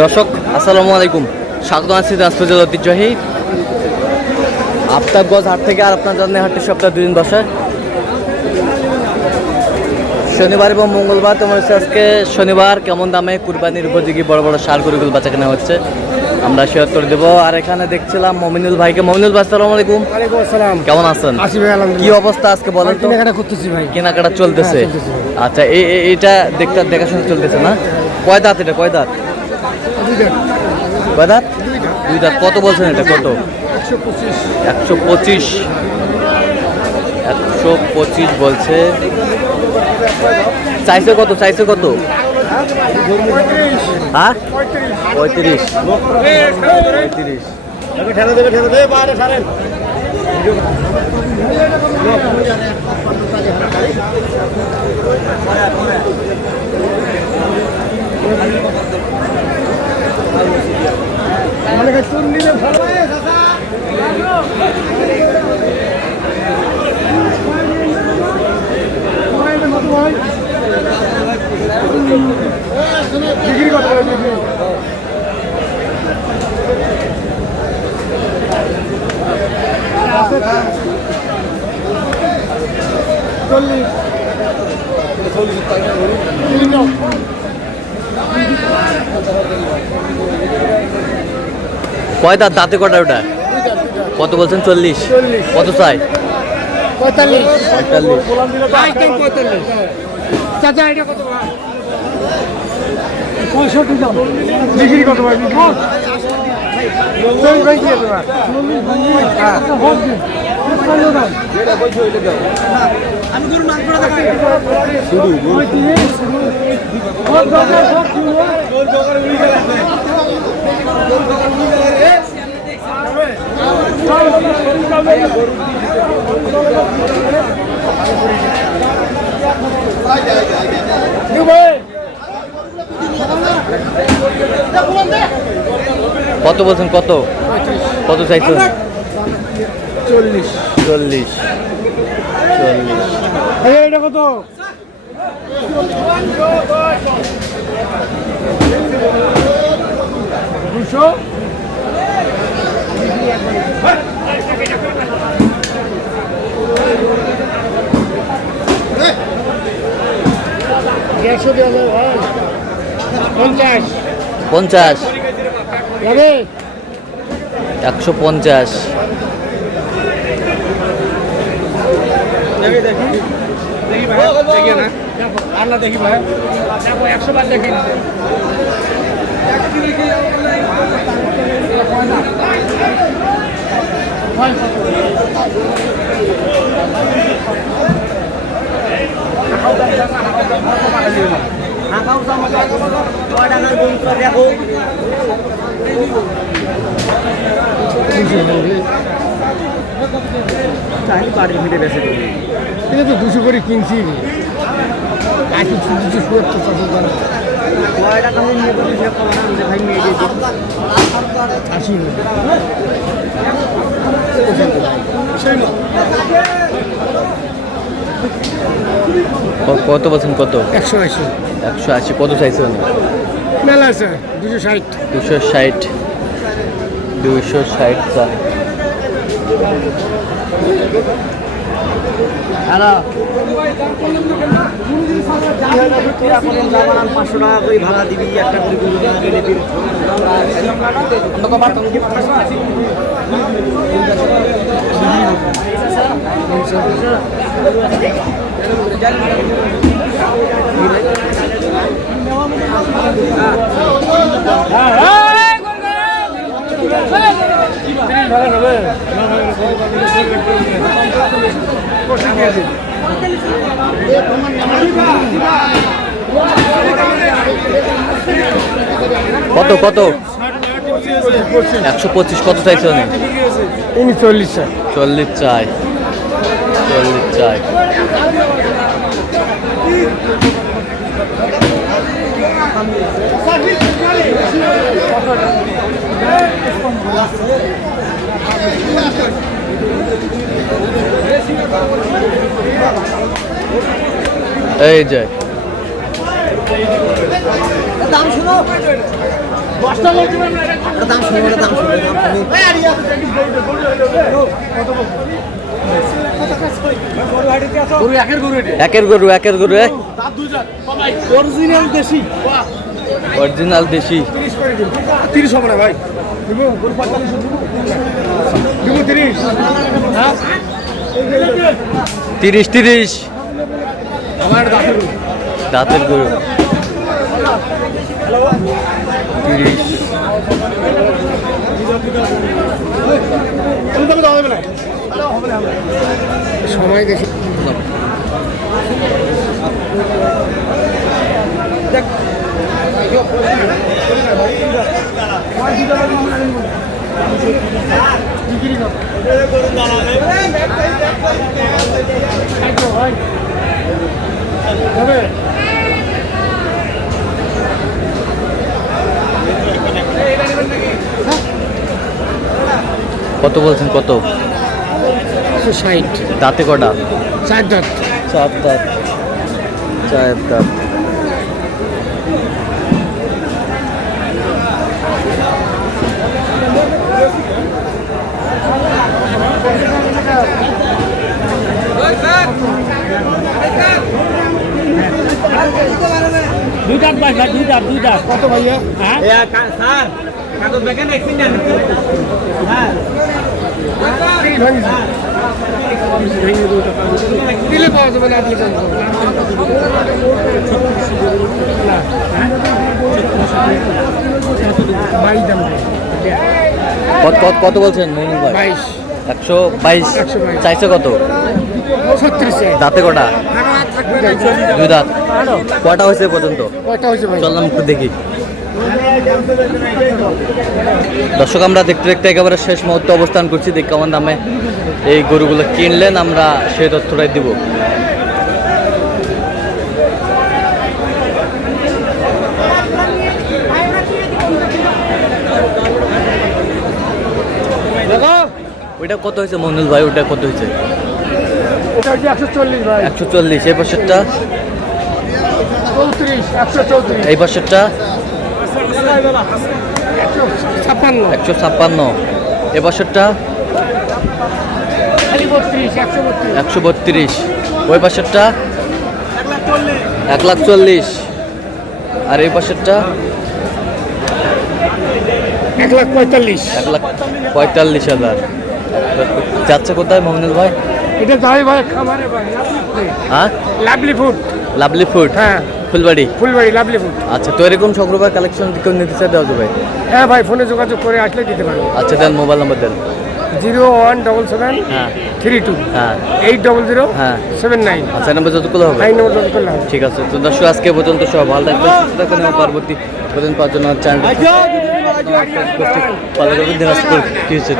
দর্শক আসসালামু আলাইকুম, স্বাগত আছি দিনাজপুর ঐতিহ্যবাহী আফতাবগঞ্জ হাট থেকে। আর আপনার জন্য হাটটি সপ্তাহে 2 দিন বসে, শনিবার এবং মঙ্গলবার। তোমার হচ্ছে আজকে শনিবার। কেমন দামে কুরবানির উপযোগী বড় বড় ষাঁড় গরুগুলো বাচ্চা কেনা হচ্ছে আমরা শেয়ার করে দেবো। আর এখানে দেখছিলাম মমিনুল ভাইকে। মমিনুল ভাই আসসালামু আলাইকুম। ওয়ালাইকুম আসসালাম। কেমন আছেন? আছি ভাই, আলহামদুলিল্লাহ। কি অবস্থা আজকে বলেন তো? কেনাকাটা করতেছি ভাই। কেনাকাটা চলতেছে? আচ্ছা, এইটা দেখাশোনা চলতেছে না? কয় দাঁত এটা? কয় দাঁত? কয় দাঁত? 2 দাঁত। কত বলছেন এটা? কত? 125 125 বলছে। চাইছে কত? চাইছে কত? হ্যাঁ, 35। কয় দাঁত? দাঁতে কটা ওটা? কত বলছেন? 40। কত চাই? 45। 45। চাচা এটা কত ভাই? 65 দাম। বিক্রি কত ভাই? আমি গরু নাম করে দেখাই শুধু কত বলছেন? কত কত চাইছেন? 40। 40। এটা কত? 200। দেড়শো দেওয়া যাবে ভাই। 50। 50 যাবে। 150। দেখি দেখি ভাই, দেখি না আর না দেখি ভাই, দেখো 100 বার দেখি না। এটা তো 200 করে কিনছি। আজকে ছুটি শুয়ে তো চাষের দ্বারা 80। কত বলছেন? কত? 180। 180। কত চাইছেন? মেলা আছে 260। 260। 260 চা। হ্যালো, 500 টাকা করে ভাড়া দিবি একটা করে কত কত? 125। কত চাইছেন? 40 চাই। 40 চাই। 40 চাই। এই যে দাম শুনো দাম শুনো একের গরু অরিজিনাল দেশি অরিজিনাল দেশি 30 হবে না ভাই দিব গরু 45 দিব 30 হ্যাঁ 30 আমার দাঁতের গরু 30 সময় দেখি কত বলছেন কত 60 দাঁতে কটা 4 দাঁত 4 দাঁত 4 দাঁত দুই দাঁত ভাই দুই দাঁত কত ভাইয়া হ্যাঁ স্যার কাগজ দেখেন অ্যাক্সিডেন্ট হ্যাঁ দিলে পাওয়া যাবে না আপনি কত বলছেন মইনুল ভাই 22 122 চাইছে কত 36 দাঁতে কটা দুই দাঁত কটা হয়েছে পর্যন্ত কয়টা হয়েছে ভাই চললাম একটু দেখি দর্শক আমরা দেখতে দেখতে একেবারে শেষ মুহূর্তে অবস্থান করছি দেখি কেমন দামে এই গরুগুলো কিনলেন আমরা সেই তথ্যটাই দিব ওইটা কত হয়েছে মইনুল ভাই ওইটা কত হয়েছে এটা হচ্ছে 140 ভাই 140 এই পাশেরটা 134 এই পাশেরটা 156 156 এই পাশেরটা খালি 32 132 ওই পাশেরটা 140 আর এই পাশেরটা 145 1,45,000 যাচ্ছে কোথায় মমিনুল ভাই এটা যাই ভাই খামারে ভাই হ্যাঁ লাভলি ফুড লাভলি ফুড হ্যাঁ ফুলবাড়ি ফুলবাড়ি লাভলি ফুড আচ্ছা তো এরকম সংগ্রহ কালেকশন কেউ নিতে চাই দেওয়া যাবে হ্যাঁ ভাই ফোনে যোগাযোগ করে আসলে দিতে পারবো আচ্ছা দেন মোবাইল নাম্বার দেন 0177 হ্যাঁ 32 হ্যাঁ 800 হ্যাঁ 79 আচ্ছা নাম্বার যতগুলো হবে 9 নম্বর যোগাযোগ করলে হবে ঠিক আছে তো দর্শক আজকে পর্যন্ত সব ভালো থাকবেন সুস্থ থাকবেন এবং পরবর্তী পর্যন্ত পাওয়ার জন্য চ্যানেল ফলো করবেন দিনাজপুর কি হচ্ছে